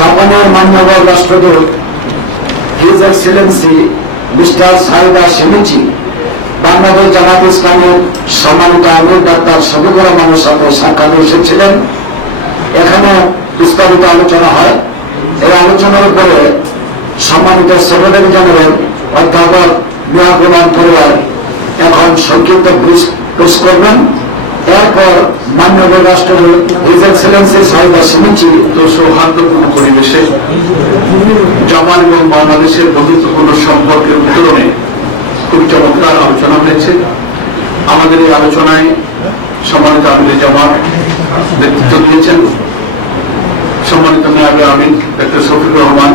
জাপানের মান্যবর রাষ্ট্রদূত হিজ এক্সেলেন্সি মিস্টার সাইদা শিমিচি বাংলাদেশ জামাত ইসলামের সম্মানিত আমির ডাক্তার শফিকুর রহমানের সাথে সাক্ষাৎ এসেছিলেন। এখানে বিস্তারিত আলোচনা হয়। এই আলোচনার উপরে সম্মানিত সেক্রেটারি জেনারেল অধ্যাপক মিয়াগুমান পরিবার এখন সংক্ষিপ্ত পেশ করবেন। এরপর মাননীয় রাষ্ট্রদূত হিজ এক্সেলেন্সি সাইদা শিমিচি সৌহার্দ্যপূর্ণ পরিবেশে জাপান এবং বাংলাদেশের বন্ধুত্বপূর্ণ সম্পর্কের উত্তরণে খুব চমৎকার আলোচনা হয়েছে। আমাদের এই আলোচনায় সম্মানিত আমির জামাত নেতৃত্ব দিয়েছেন সম্মানিত নায়েবে আমির ডক্টর শফিকুর রহমান,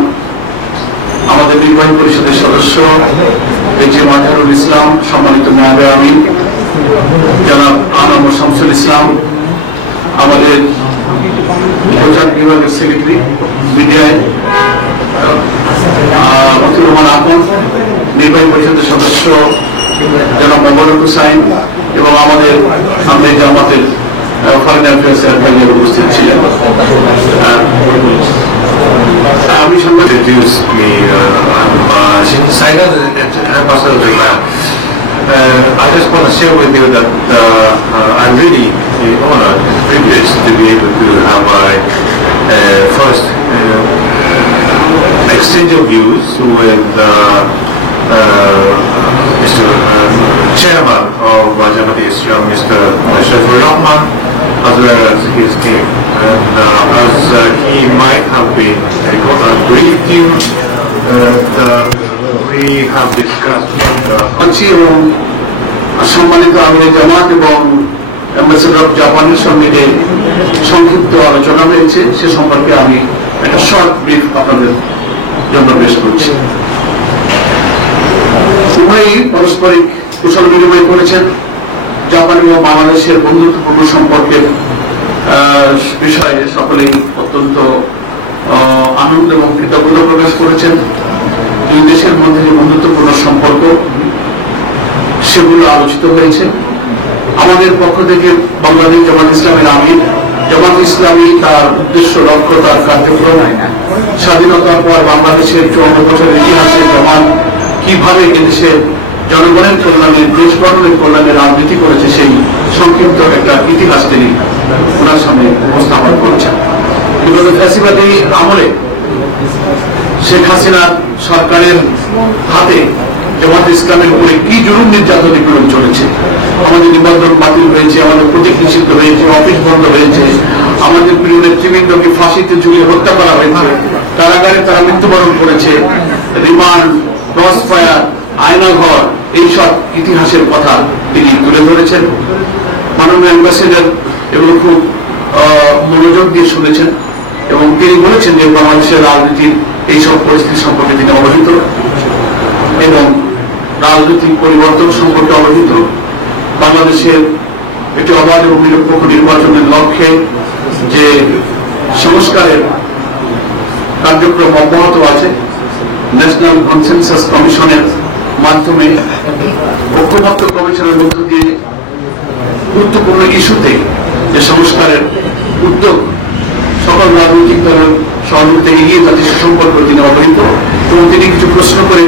আমাদের নির্বাহী পরিষদের সদস্য এইচ এম আজহারুল ইসলাম, সম্মানিত নায়েবে আমির জনাব আনম শামসুল ইসলাম, আমাদের প্রচার বিভাগের সেক্রেটারি মিডিয়ায় মতিউর রহমান আপন, নির্বাহী পরিষদের সদস্য জনাব মোবারক হুসাইন এবং আমাদের আমির জামাতের ফরেন অ্যাফেয়ার্সের অ্যাডভাইজার উপস্থিত ছিলেন। আমি সংবাদে I just want to share with you that I'm really honored and privileged to be able to have my first exchange of views with Mr. Chairman of Jamaat Islam, Mr. Shafir Rahman, as well as his team. And as he might have been briefed you, we have discussed এবং সম্মানিত আমির জামাত এবং ambassador of জাপানের সঙ্গে যে সংক্ষিপ্ত আলোচনা হয়েছে সে সম্পর্কে আমি একটা শর্ট ব্রিফ আপনাদের জন্য পেশ করছি। উভয়ই পারস্পরিক কুশল বিনিময় করেছেন। জাপান এবং বাংলাদেশের বন্ধুত্বপূর্ণ সম্পর্কের বিষয়ে সকলেই অত্যন্ত আনন্দ এবং কৃতজ্ঞতা প্রকাশ করেছেন। দুই দেশের মধ্যে যে বন্ধুত্বপূর্ণ সম্পর্ক সেগুলো আলোচিত হয়েছে। আমাদের পক্ষ থেকে বাংলাদেশ জামাত ইসলামের আমির জামাত ইসলামী তার উদ্দেশ্য লক্ষ্য তার কার্যক্রম স্বাধীনতার পর বাংলাদেশের 54 বছরের ইতিহাসে জামাত কিভাবে এদেশের জনগণের কল্যাণে দেশ গঠনের কল্যাণে রাজনীতি করেছে সেই সংক্ষিপ্ত একটা ইতিহাস তিনি ওনার সামনে উপস্থাপন করেছেন। বিগত ফ্যাসিবাদী আমলে শেখ হাসিনার সরকারের হাতে জামাত ইসলামের উপরে কি জুলুম নির্যাতন নিপীড়ন চলেছে। আমাদের নিবন্ধন বাতিল হয়েছে, আমাদের প্রতীক নিষিদ্ধ হয়েছে, অফিস বন্ধ হয়েছে, আমাদের প্রিয় নেতৃবৃন্দকে ফাঁসিতে ঝুলিয়ে হত্যা করা হয়েছে, কারাগারে তারা মৃত্যুবরণ করেছে, রিমান্ড, ক্রস ফায়ার, আয়নাঘর, এইসব ইতিহাসের কথা তিনি তুলে ধরেছেন। মাননীয় অ্যাম্বাসেডর এগুলো খুব মনোযোগ দিয়ে শুনেছেন এবং তিনি বলেছেন যে বাংলাদেশের রাজনীতির এইসব পরিস্থিতি সম্পর্কে তিনি অবহিত এবং রাজনৈতিক পরিবর্তন সম্পর্কে অবহিত। বাংলাদেশের একটি অবাধ এবং নিরপেক্ষ নির্বাচনের লক্ষ্যে যে সংস্কারের কার্যক্রম অব্যাহত আছে, ন্যাশনাল কনসেনসাস কমিশনের মাধ্যমে ঐক্যমত্য কমিশনের মধ্য দিয়ে গুরুত্বপূর্ণ ইস্যুতে যে সংস্কারের উদ্যোগ সকল রাজনৈতিক দলের সহযোগিতা এগিয়ে যাচ্ছে সে সম্পর্কে তিনি অবহিত এবং তিনি কিছু প্রশ্ন করে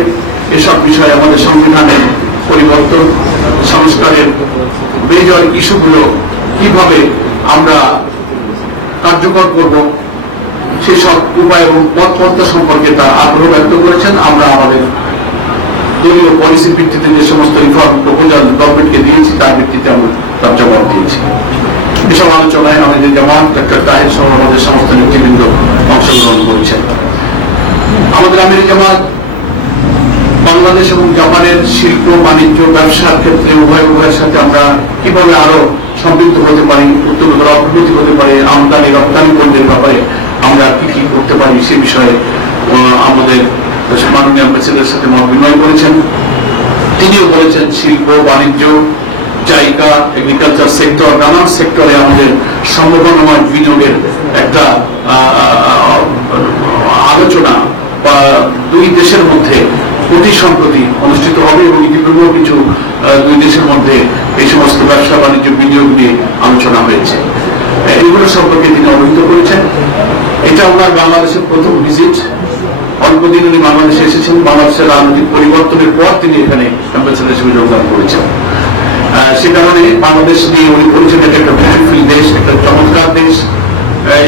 এসব বিষয়ে আমাদের সংবিধানের পরিবর্তন সংস্কারের মেজর ইস্যুগুলো কিভাবে আমরা কার্যকর করব সেই সব উপায় এবং পথপন্থা সম্পর্কে তার আগ্রহ ব্যক্ত করেছেন। আমরা আমাদের দলীয় পলিসির ভিত্তিতে যে সমস্ত রিফর্ম প্রপোজাল গভর্নমেন্টকে দিয়েছি তার ভিত্তিতে আমরা তার জবাব দিয়েছি। এসব আলোচনায় আমাদের জামাত ডক্টর তাহের সহ আমাদের সমস্ত নেতৃবৃন্দ অংশগ্রহণ করেছেন। আমাদের আমির জামাত বাংলাদেশ এবং জাপানের শিল্প বাণিজ্য ব্যবসার ক্ষেত্রে উভয়ের সাথে আমরা কিভাবে আরো সমৃদ্ধ হতে পারি, উত্তরোত্তর অগ্রগতি হতে পারে, আমদানি রপ্তানি পণ্যের ব্যাপারে আমরা কি করতে পারি সে বিষয়ে আমাদের মাননীয় অ্যাম্বাসেডরের সাথে মত বিনিময় করেছেন। তিনিও বলেছেন শিল্প বাণিজ্য, জায়গা, এগ্রিকালচার সেক্টর, নানান সেক্টরে আমাদের সম্ভাবনাময় বিনিয়োগের একটা আলোচনা বা দুই দেশের মধ্যে অতি সম্প্রতি অনুষ্ঠিত হবে এবং ইতিপূর্বেও কিছু দুই দেশের মধ্যে এই সমস্ত ব্যবসা বাণিজ্য বিনিয়োগ নিয়ে আলোচনা হয়েছে। এগুলো সম্পর্কে তিনি অবহিত করেছেন। এটা ওনার বাংলাদেশের প্রথম ভিজিট। অল্পদিন উনি বাংলাদেশে এসেছেন, বাংলাদেশের রাজনৈতিক পরিবর্তনের পর তিনি এখানে অ্যাম্বাসেডর হিসেবে যোগদান করেছেন। সে কারণে বাংলাদেশ নিয়ে উনি বলেছেন এটা একটা বিউটিফুল দেশ, একটা চমৎকার দেশ।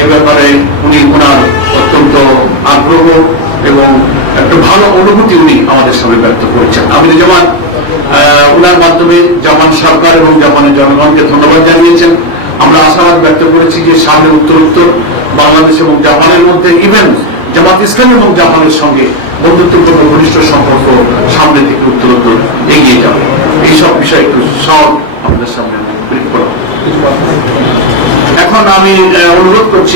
এ ব্যাপারে উনি ওনার অত্যন্ত আগ্রহ এবং একটা ভালো অনুভূতি উনি আমাদের সামনে ব্যক্ত করেছেন। আমি যেমন ওনার মাধ্যমে জাপান সরকার এবং জাপানের জনগণকে ধন্যবাদ জানিয়েছেন। আমরা আশাবাদ ব্যক্ত করেছি যে সামনে উত্তরোত্তর বাংলাদেশ এবং জাপানের মধ্যে ইভেন জামাত ইসলাম এবং জাপানের সঙ্গে বন্ধুত্বপূর্ণ ঘনিষ্ঠ সম্পর্ক সামনে থেকে উত্তরোত্তর এগিয়ে যাবে। এইসব বিষয় একটু সব আমাদের সামনে ব্রিফ করা। এখন আমি অনুরোধ করছি